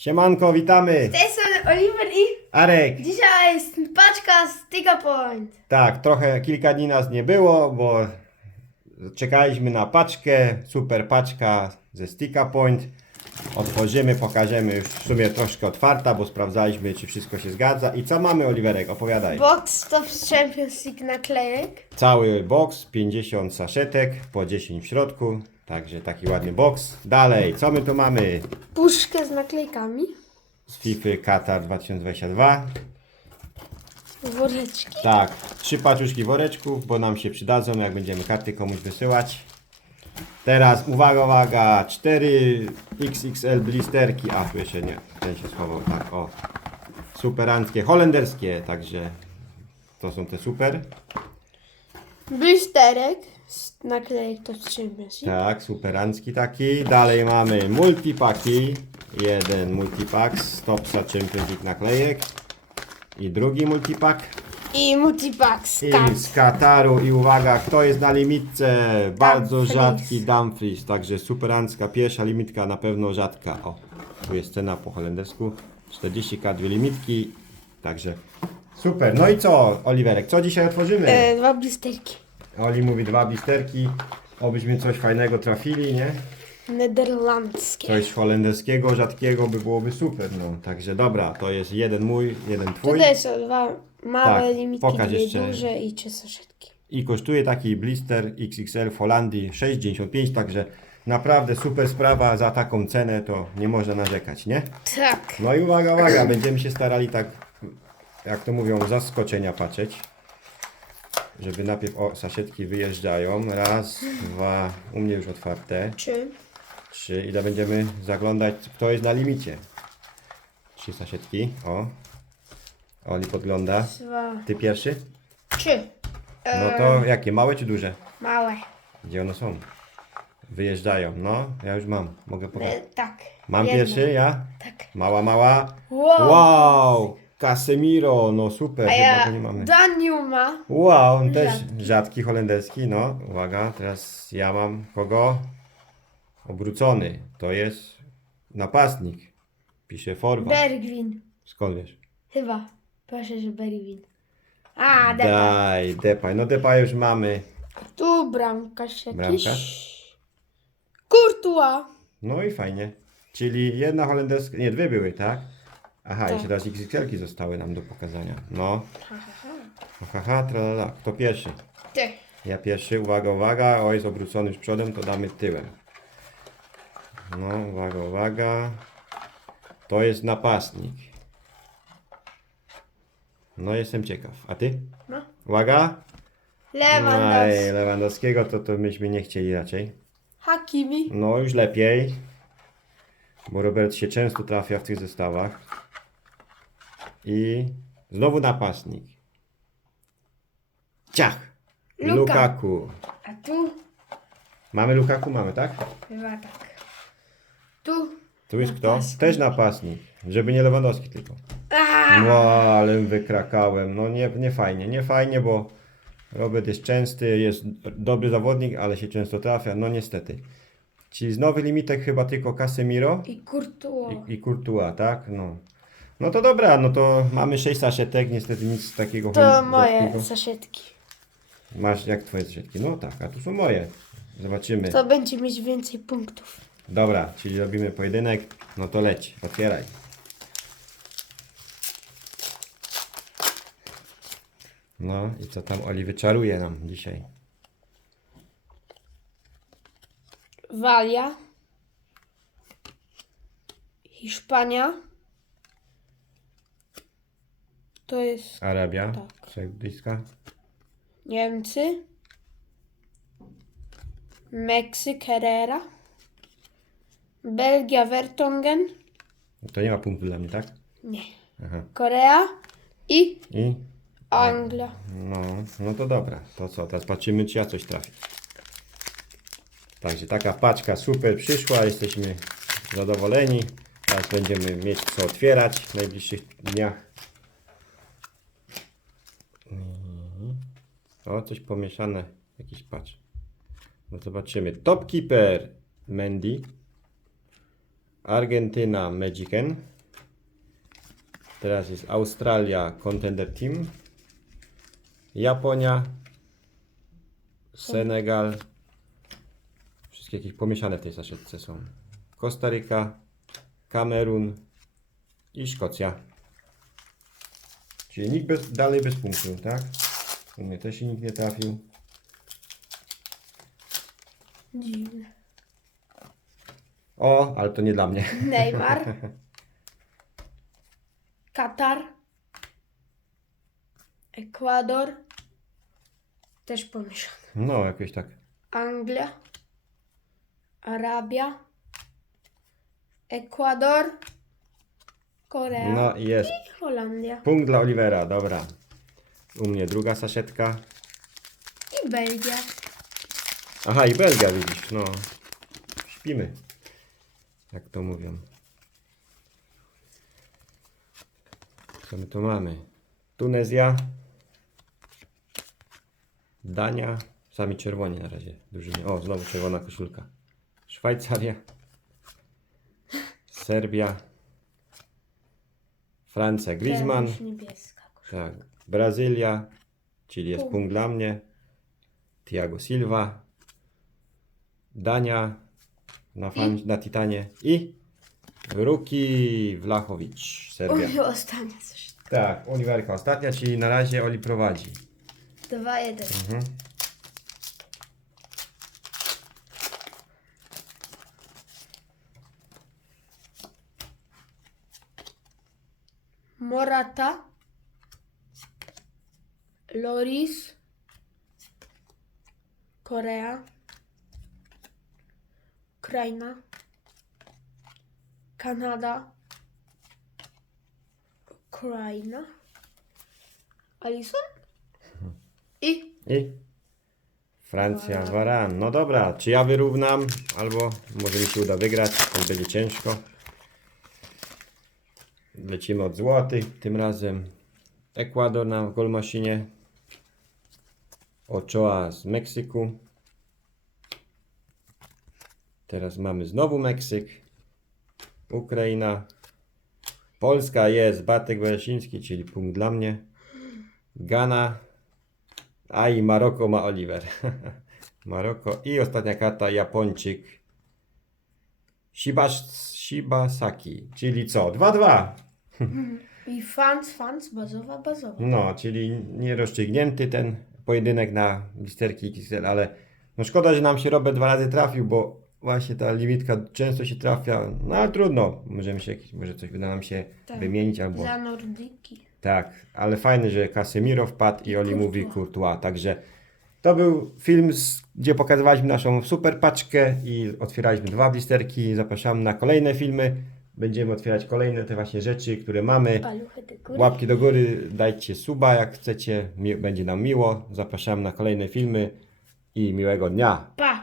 Siemanko, witamy! Tej strony Oliver i Arek! dzisiaj jest paczka z Tiga Point. Tak, trochę kilka dni nas nie było, bo czekaliśmy na paczkę, super paczka ze Sticka Point. Otworzymy, pokażemy już w sumie troszkę otwarta, bo sprawdzaliśmy czy wszystko się zgadza. I co mamy Oliverek? Opowiadaj. Box Top Champions League naklejek. Cały box, 50 saszetek, po 10 w środku. Także taki ładny box. Dalej, co my tu mamy? Puszkę z naklejkami. Z FIFA Qatar 2022. Woreczki. Tak, trzy paczuszki woreczków, bo nam się przydadzą, jak będziemy karty komuś wysyłać. Teraz uwaga, uwaga, 4 XXL blisterki, a tu jeszcze nie, ten się schował, tak, o. Superanckie, holenderskie, także to są te super. Blisterek z naklejek Top Champions League. Tak, superancki taki. Dalej mamy multipaki. Jeden multipak z Topsa Champions League naklejek. I drugi multipak. I multipack z I z Kataru i uwaga, kto jest na limitce? Bardzo Dumfries. rzadki Dumfries, także superancka, pierwsza limitka na pewno rzadka. O, tu jest cena po holendersku, 40k, dwie limitki, także super. No i co, Oliverek, co dzisiaj otworzymy? E, dwa blisterki. Oli mówi dwa blisterki, obyśmy coś fajnego trafili, nie? Nederlandzkie. Coś holenderskiego, rzadkiego by byłoby super, no. Także dobra, to jest jeden mój, jeden twój. Tutaj są dwa małe Tak, limitki, pokaż dwie jeszcze. duże i trzy saszetki. I kosztuje taki blister XXL w Holandii 6,95, także naprawdę super sprawa, za taką cenę to nie można narzekać, nie? Tak. No i uwaga, uwaga, będziemy się starali tak, jak to mówią, zaskoczenia patrzeć. Żeby najpierw, o, saszetki wyjeżdżają, raz, dwa, u mnie już otwarte, Trzy. trzy i to będziemy zaglądać, kto jest na limicie. Trzy saszetki, o. Oli podgląda. Dwa. Ty pierwszy? Trzy. No to jakie, małe czy duże? Małe. Gdzie one są? Wyjeżdżają. No, ja już mam. Mogę E, pokazać. tak. Mam Jedno. pierwszy, ja? Tak. Mała, mała. Wow. Wow! Casemiro, no super, A chyba ja go nie mamy. Daniu ma. Wow, on też Rzadki. holenderski, no. Uwaga, teraz ja mam kogo? Obrócony. To jest napastnik. Pisze forward. Bergwin. Skąd wiesz? Chyba. Proszę, że Bergwin. A, Depa. Daj, Depay. No Depay już mamy. Tu bramkarz jakiś. Bramkarz? Kurtua. No i fajnie. Czyli jedna holenderska, nie, dwie były, tak? Aha, Tak. jeszcze teraz XXL-ki zostały nam do pokazania. No. Haha, tralala. Kto pierwszy? Ty. Ja pierwszy, uwaga, uwaga. O, jest obrócony już przodem, to damy tyłem. No, uwaga, uwaga. To jest napastnik. No, jestem ciekaw. A ty? No. Uwaga. Aj, Lewandowski. Lewandowskiego to, to myśmy nie chcieli raczej. Hakimi. No, już lepiej. Bo Robert się często trafia w tych zestawach. I znowu napastnik. Ciach! Luka. Lukaku. A tu? Mamy Lukaku, mamy, tak? Chyba tak. Tu? Tu jest kto? Napastnik. Też napastnik. Żeby nie Lewandowski tylko. A, No, ale wykrakałem. No nie, nie fajnie, nie fajnie, bo Robert jest częsty, jest dobry zawodnik, ale się często trafia. No niestety. Czyli z nowy limitek chyba tylko Casemiro. I Kurtua. I, i Courtois, tak? No. No to dobra, no to mamy 6 saszetek, niestety nic takiego To chętnego. moje saszetki. Masz jak twoje saszetki? No tak, a tu są moje. Zobaczymy. To będzie mieć więcej punktów. Dobra, czyli robimy pojedynek, no to leć, otwieraj. No i co tam Oli wyczaruje nam dzisiaj? Walia. Hiszpania. To jest Arabia, Tak. Saudyjska. Niemcy. Meksyk Herrera. Belgia Vertonghen. To nie ma punktu dla mnie, tak? Nie. Aha. Korea i I? Anglia. No, no to dobra. To co, teraz patrzymy, czy ja coś trafię. Także taka paczka super przyszła, jesteśmy zadowoleni. Teraz będziemy mieć co otwierać w najbliższych dniach. O, coś pomieszane, jakiś patrz. No zobaczymy. Top Keeper Mendy. Argentyna Magicen. Teraz jest Australia Contender Team. Japonia. Senegal. Wszystkie jakieś pomieszane w tej saszetce są. Kostaryka, Kamerun i Szkocja. Czyli nikt bez, dalej bez punktu, tak? U mnie też się nikt nie trafił. Dziwne. O, ale to nie dla mnie. Neymar. Katar. Ekwador. Też pomieszane. No, jakieś tak. Anglia. Arabia. Ekwador. Korea. No i jest. I Holandia. Punkt dla Olivera, dobra. U mnie druga saszetka. I Belgia. Aha, i Belgia widzisz, no. Śpimy. Jak to mówią. Co my tu mamy? Tunezja. Dania. Sami czerwoni na razie. Drużynie. O, znowu czerwona koszulka. Szwajcaria. Serbia. Francja. Griezmann. Tak. Brazylia, czyli jest Punkt. dla mnie. Thiago Silva. Dania na, fan, na Titanie. I Ruki Vlachowicz, Serbia. Ostatnia coś. Tak, Oliwerka ostatnia, czyli na razie Oli prowadzi. 2-1. Mhm. Morata. Loris. Korea. Ukraina. Kanada. Ukraina. Alison? I I Francja, Varan. No dobra, czy ja wyrównam, albo może mi się uda wygrać, to będzie ciężko. Lecimy od złotych, tym razem Ekwador na golmaszynie. Ochoa z Meksyku. Teraz mamy znowu Meksyk. Ukraina. Polska jest Batek Welesiński, czyli punkt dla mnie. Ghana. A i Maroko ma Oliver. Maroko. I ostatnia karta Japończyk. Shibash, Shibasaki. Czyli co? 2-2. I fans, fans, bazowa, bazowa. No, czyli nierozstrzygnięty ten pojedynek na blisterki XL, ale no szkoda, że nam się Robert dwa razy trafił, bo właśnie ta limitka często się trafia, no ale trudno, możemy się, jakieś- może coś uda nam się Tak. wymienić albo... Za Nordyki. Tak, ale fajne, że Casemiro wpadł i Oli Courtois. mówi Courtois, także to był film, gdzie pokazywaliśmy naszą super paczkę i otwieraliśmy dwa blisterki, zapraszamy na kolejne filmy, będziemy otwierać kolejne te właśnie rzeczy, które mamy. Paluchy te góry. Łapki do góry, dajcie suba jak chcecie, mi, będzie nam miło. Zapraszamy na kolejne filmy i miłego dnia. Pa!